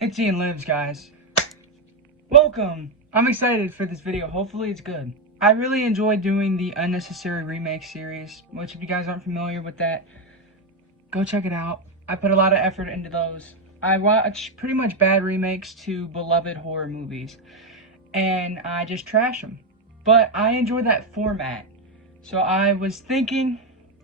It's Ian Lives, guys. Welcome! I'm excited for this video. Hopefully it's good. I really enjoy doing the Unnecessary Remake series, which if you guys aren't familiar with that, go check it out. I put a lot of effort into those. I watch pretty much bad remakes to beloved horror movies, and I just trash them. But I enjoy that format. So I was thinking,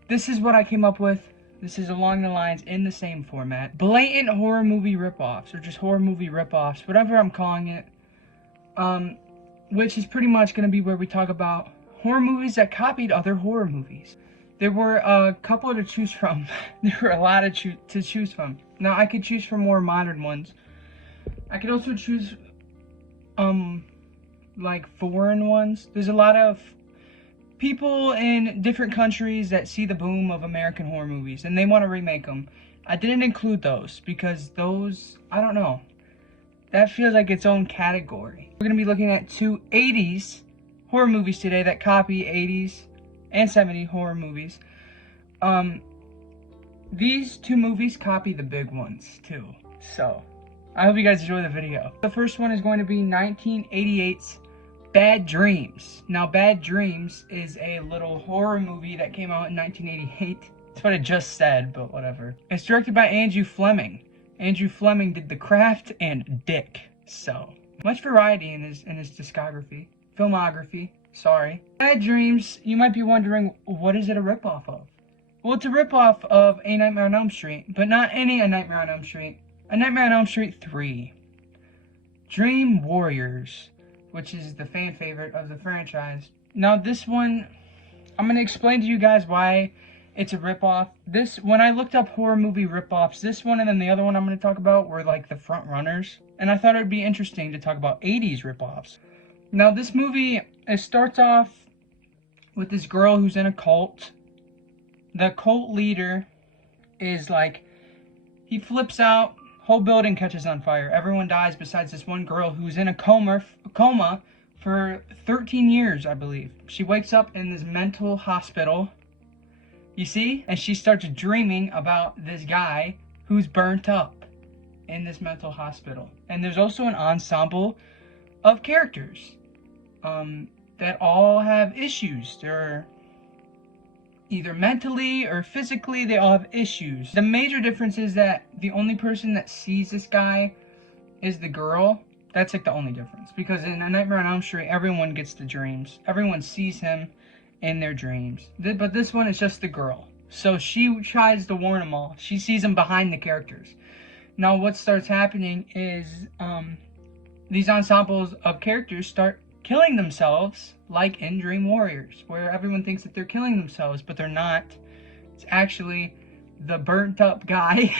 this is what I came up with. This is along the lines in the same format. Blatant horror movie ripoffs, or just horror movie ripoffs, whatever I'm calling it. Which is pretty much going to be where we talk about horror movies that copied other horror movies. There were a couple to choose from. There were a lot to choose from. Now, I could choose from more modern ones. I could also choose, like foreign ones. There's a lot of people in different countries that see the boom of American horror movies and they want to remake them. I didn't include those because those, I don't know, that feels like its own category. We're going to be looking at two 80s horror movies today that copy 80s and 70s horror movies. These two movies copy the big ones too, so I hope you guys enjoy the video. The first one is going to be 1988's Bad Dreams. Now, Bad Dreams is a little horror movie that came out in 1988. That's what I just said, but whatever. It's directed by Andrew Fleming. Andrew Fleming did The Craft and Dick. So, much variety in his discography. Filmography, sorry. Bad Dreams, you might be wondering, what is it a ripoff of? Well, it's a ripoff of A Nightmare on Elm Street, but not any A Nightmare on Elm Street. A Nightmare on Elm Street 3. Dream Warriors, which is the fan favorite of the franchise. Now, this one, I'm going to explain to you guys why it's a ripoff. When I looked up horror movie ripoffs, this one and then the other one I'm going to talk about were like the front runners. And I thought it would be interesting to talk about 80s ripoffs. Now, this movie, it starts off with this girl who's in a cult. The cult leader is like, he flips out, whole building catches on fire. Everyone dies besides this one girl who's in a coma for 13 years, I believe. She wakes up in this mental hospital, you see? And she starts dreaming about this guy who's burnt up in this mental hospital. And there's also an ensemble of characters that all have issues. They're either mentally or physically, they all have issues. The major difference is that the only person that sees this guy is the girl. That's like the only difference. Because in A Nightmare on Elm Street, everyone gets the dreams. Everyone sees him in their dreams. But this one is just the girl. So she tries to warn them all. She sees them behind the characters. Now what starts happening is these ensembles of characters start killing themselves, like in Dream Warriors, where everyone thinks that they're killing themselves, but they're not. It's actually the burnt up guy.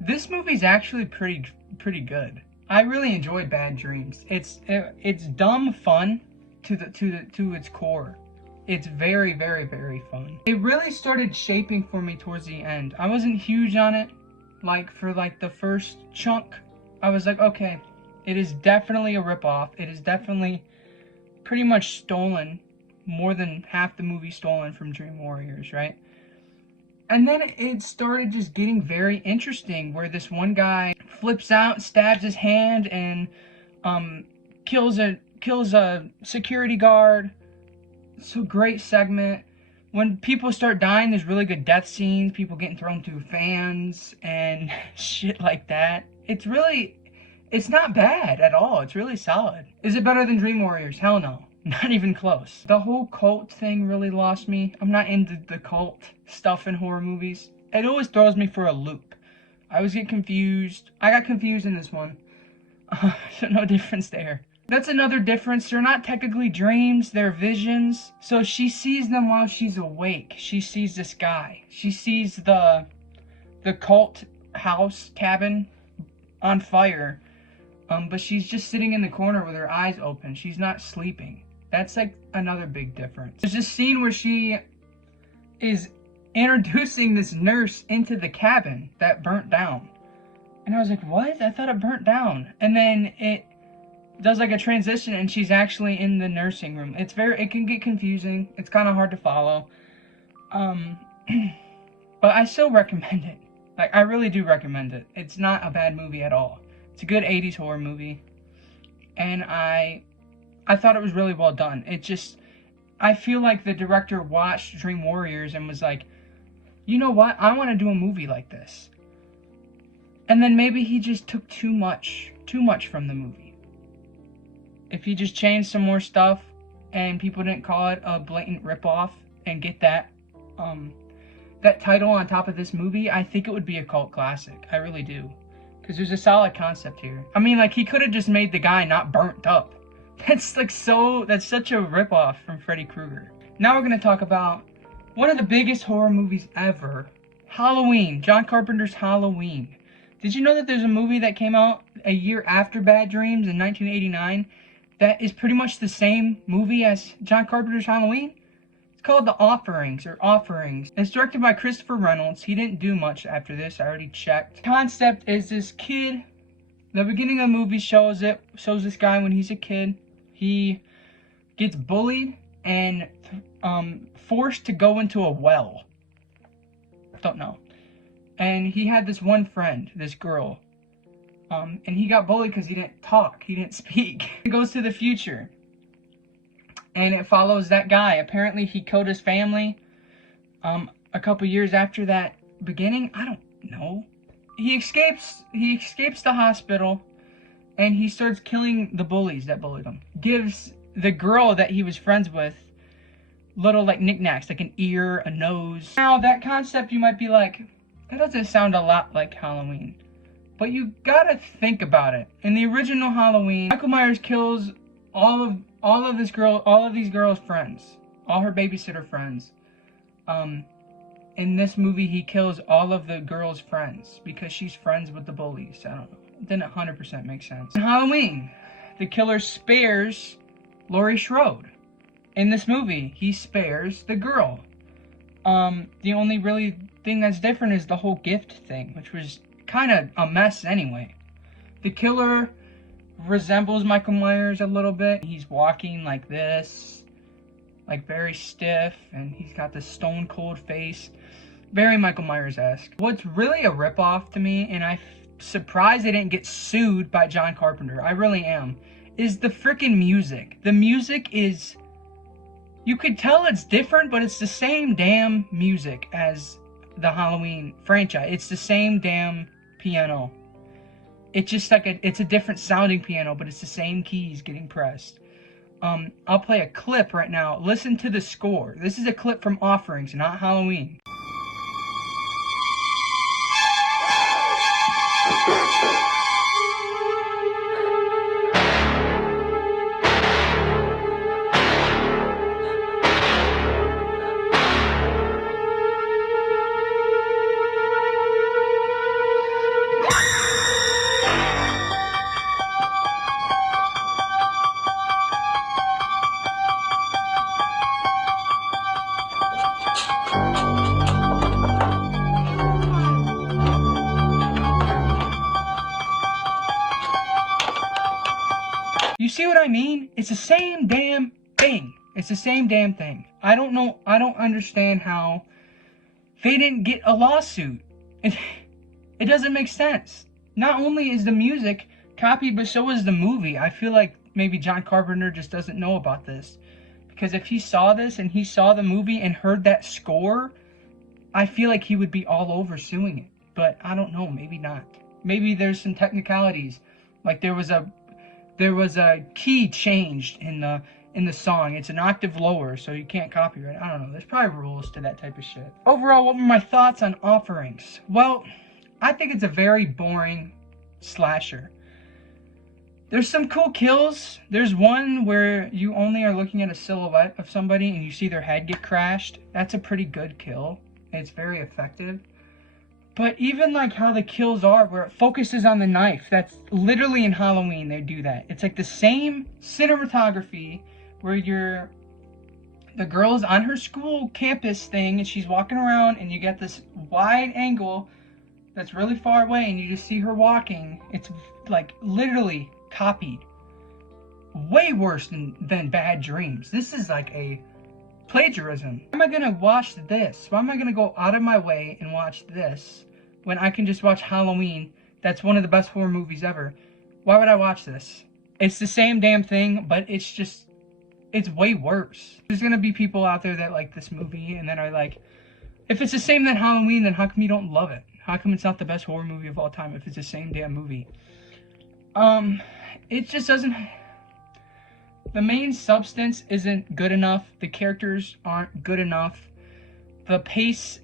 This movie's actually pretty good. I really enjoy Bad Dreams. It's dumb fun to its core. It's very, very, very fun. It really started shaping for me towards the end. I wasn't huge on it, like for like the first chunk. I was like, okay, it is definitely a ripoff. It is definitely pretty much stolen, more than half the movie stolen from Dream Warriors, right? And then it started just getting very interesting, where this one guy flips out, stabs his hand, and kills a security guard. So great segment. When people start dying, there's really good death scenes, people getting thrown through fans and shit like that. It's not bad at all. It's really solid. Is it better than Dream Warriors? Hell no. Not even close. The whole cult thing really lost me. I'm not into the cult stuff in horror movies. It always throws me for a loop. I always get confused. I got confused in this one. So no difference there. That's another difference. They're not technically dreams. They're visions. So she sees them while she's awake. She sees this guy. She sees the cult house cabin on fire. But she's just sitting in the corner with her eyes open. She's not sleeping. That's like another big difference. There's this scene where she is introducing this nurse into the cabin that burnt down. And I was like, what? I thought it burnt down. And then it does like a transition and she's actually in the nursing room. It can get confusing. It's kind of hard to follow. But I still recommend it. Like, I really do recommend it. It's not a bad movie at all. It's a good 80s horror movie. And I thought it was really well done. It just, I feel like the director watched Dream Warriors and was like, you know what? I want to do a movie like this. And then maybe he just took too much from the movie. If he just changed some more stuff and people didn't call it a blatant ripoff and get that title on top of this movie, I think it would be a cult classic. I really do. Because there's a solid concept here. I mean, like, he could have just made the guy not burnt up. That's such a ripoff from Freddy Krueger. Now we're going to talk about one of the biggest horror movies ever. Halloween. John Carpenter's Halloween. Did you know that there's a movie that came out a year after Bad Dreams in 1989 that is pretty much the same movie as John Carpenter's Halloween? It's called The Offerings, or Offerings. It's directed by Christopher Reynolds. He didn't do much after this, I already checked. The concept is this kid, the beginning of the movie shows this guy when he's a kid. He gets bullied and forced to go into a well. Don't know. And he had this one friend, this girl. And he got bullied because he didn't talk. He didn't speak. It goes to the future. And it follows that guy. Apparently he killed his family a couple years after that beginning. I don't know. He escapes the hospital and he starts killing the bullies that bullied him. Gives the girl that he was friends with little like knickknacks, like an ear, a nose. Now that concept, you might be like, that doesn't sound a lot like Halloween. But you gotta think about it. In the original Halloween, Michael Myers kills all of these girls' friends, all her babysitter friends. In this movie, he kills all of the girls' friends because she's friends with the bullies. I don't know. It didn't 100% make sense. In Halloween, the killer spares Laurie Strode. In this movie, he spares the girl. The only really thing that's different is the whole gift thing, which was kind of a mess anyway. The killer resembles Michael Myers a little bit. He's walking like this, like very stiff, and he's got this stone cold face. Very Michael Myers-esque. What's really a ripoff to me, and I'm surprised they didn't get sued by John Carpenter, I really am, is the freaking music. The music is, you could tell it's different, but it's the same damn music as the Halloween franchise. It's the same damn piano. It's just like it's a different sounding piano, but it's the same keys getting pressed. I'll play a clip right now. Listen to the score. This is a clip from Offerings, not Halloween. You see what I mean? It's the same damn thing. It's the same damn thing. I don't know. I don't understand how they didn't get a lawsuit. It doesn't make sense. Not only is the music copied, but so is the movie. I feel like maybe John Carpenter just doesn't know about this. Because if he saw this and he saw the movie and heard that score, I feel like he would be all over suing it. But I don't know. Maybe not. Maybe there's some technicalities. Like there was a key changed in the song. It's an octave lower, so you can't copyright it. I don't know. There's probably rules to that type of shit. Overall, what were my thoughts on Offerings? Well, I think it's a very boring slasher. There's some cool kills. There's one where you only are looking at a silhouette of somebody and you see their head get crashed. That's a pretty good kill. It's very effective. But even like how the kills are, where it focuses on the knife, that's literally in Halloween they do that. It's like the same cinematography where the girl's on her school campus thing and she's walking around and you get this wide angle that's really far away and you just see her walking. It's like literally copied. Way worse than Bad Dreams. This is like a plagiarism. Why am I gonna watch this? Why am I gonna go out of my way and watch this when I can just watch Halloween? That's one of the best horror movies ever. Why would I watch this? It's the same damn thing, but it's way worse. There's gonna be people out there that like this movie and then are like, if it's the same as Halloween, then how come you don't love it? How come it's not the best horror movie of all time if it's the same damn movie? It just doesn't... The main substance isn't good enough. The characters aren't good enough. The pace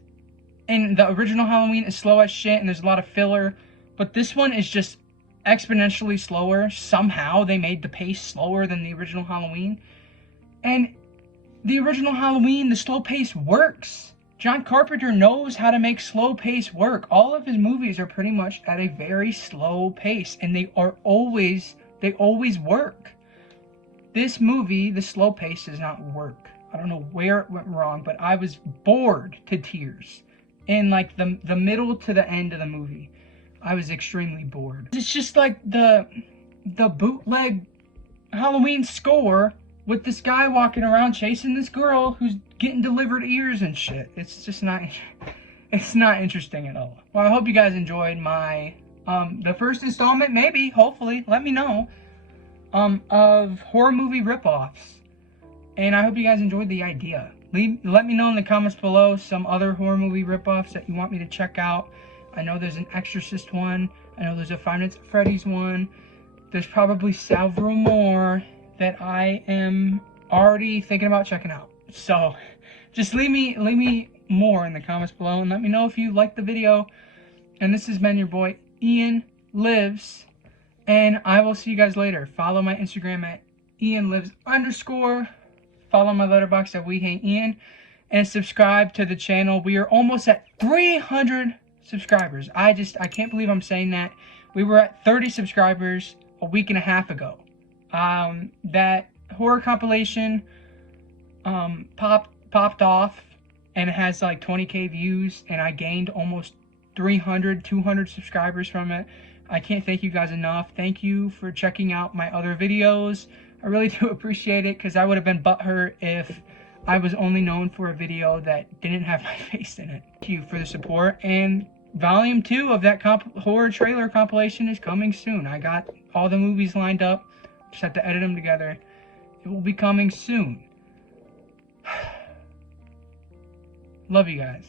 in the original Halloween is slow as shit and there's a lot of filler. But this one is just exponentially slower. Somehow they made the pace slower than the original Halloween. And the original Halloween, the slow pace works. John Carpenter knows how to make slow pace work. All of his movies are pretty much at a very slow pace, and they always work. This movie, the slow pace does not work. I don't know where it went wrong, but I was bored to tears in like the middle to the end of the movie. I was extremely bored. It's just like the bootleg Halloween score with this guy walking around chasing this girl who's getting delivered ears and shit. It's just not, it's not interesting at all. Well, I hope you guys enjoyed my, the first installment, maybe, hopefully, let me know, of horror movie ripoffs. And I hope you guys enjoyed the idea. Let me know in the comments below some other horror movie ripoffs that you want me to check out. I know there's an Exorcist one. I know there's a Five Nights at Freddy's one. There's probably several more that I am already thinking about checking out. So just leave me more in the comments below and let me know if you liked the video. And this has been your boy Ian Lives, and I will see you guys later. Follow my Instagram at IanLives_. Follow my Letterboxd at wehateian, and subscribe to the channel. We are almost at 300 subscribers. I can't believe I'm saying that. We were at 30 subscribers a week and a half ago. That horror compilation popped off and it has like 20k views, and I gained almost 200 subscribers from it. I can't thank you guys enough. Thank you for checking out my other videos. I really do appreciate it, because I would have been butthurt if I was only known for a video that didn't have my face in it. Thank you for the support, and volume 2 of that horror trailer compilation is coming soon. I got all the movies lined up. Just have to edit them together. It will be coming soon. Love you guys.